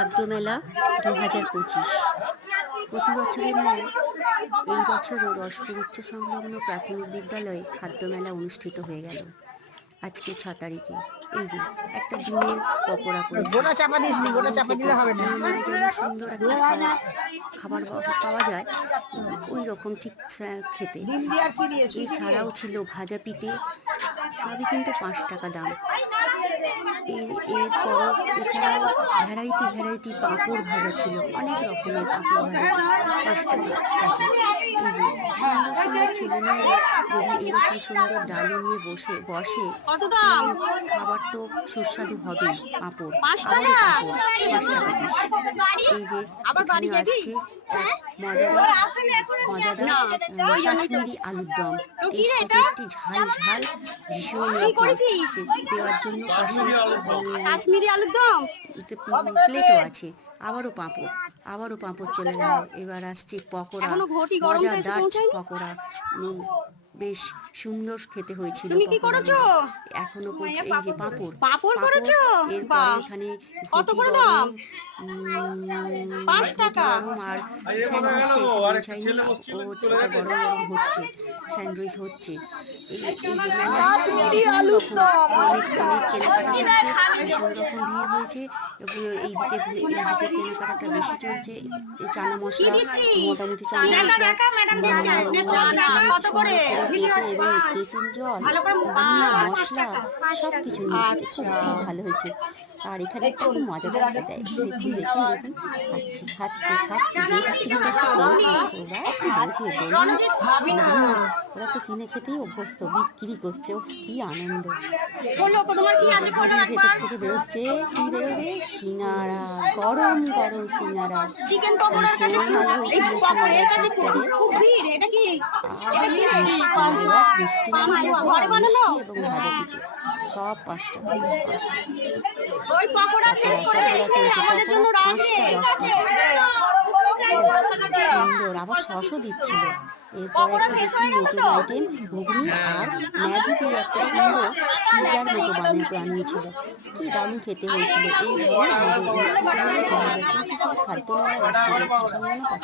খাদ্যমেলা 2025। প্রতি বছরের ন্যায় এই বছরও রসপুর উচ্চ সংলগ্ন প্রাথমিক বিদ্যালয়ে খাদ্যমেলা অনুষ্ঠিত হয়ে গেল। আজকে 6 তারিখে এই যে একটা ডিমের পকোড়া করেছে। যেমন সুন্দর একটা খাবার পাওয়া যায় ওই রকম ঠিক খেতে। এছাড়াও ছিল ভাজা পিঠে, সবই কিন্তু 5 টাকা দাম। এরপর এছাড়াও ভ্যারাইটি পাঁপড় ভাজা ছিল, অনেক রকমের পাঁপড় ভাজা 5 টাকা প্যাকেট। এই যে সুন্দর সুন্দর ছেলেমেয়েরা যদি এরকম সুন্দর ডালি নিয়ে বসে খাবার তো সুস্বাদু হবেই। পাঁপড়, আবারও পাঁপড় 5 টাকা পিস। এই যে এখানে আসছে মজাদার কাশ্মীরি আলুর দম, টেস্টি ঝাল ভীষণ দেওয়ার জন্য কাশ্মীরি আলুর দম প্লেটও আছে। আবারও পাঁপড় চলে গেল। এবার আসছে পকোড়া, মজাদার পকোড়া, বেশ সুন্দর খেতে হয়েছিল। তুমি কি করেছো? এখনো এই যে পাঁপড় করেছো? এরপর এখানে কত করে দাম? 5 টাকা। আর স্যান্ডউইচ গরম হচ্ছে, স্যান্ডউইচ হচ্ছে। এই যে অনেক কেনাকাটা চলছে, ভীষণ রকম ভিড় হয়েছে। এইদিকে কেনাকাটাটা বেশি চলছে। চানা মশলা, মোটামুটি চানা মশলা, তেঁতুল জল, মশলা সব কিছু নিয়ে এসছে। খুব ভালো হয়েছে। আর এখানে খুব মজাদার দেয়। দেখুন খাচ্ছে ওরা তো কিনে খেতেই অভ্যস্ত, বিক্রি করছে। ও কি আনন্দ! ভেতর থেকে বেরোচ্ছে, কি বেরোবে? সিঙ্গারা, গরম সিঙ্গারা, চিকেন পকোড়ার কাছে খুব ভিড়। এটা কি? মিষ্টি এবং ভাজা পিঠে সব 5 টাকা। ওই পকোড়া শেষ করে দিয়েছে, আমাদের জন্য রাখবে। সুন্দর, আবার সসও দিচ্ছিল। এরপরে একটা নতুন আইটেম ঘুগনি আর ম্যাগি দিয়ে একটা সুন্দর পিৎজার মতো বানিয়েছিল। কি দারুণ খেতে হয়েছিল। এই আমাদের 2025 খাদ্যমেলা।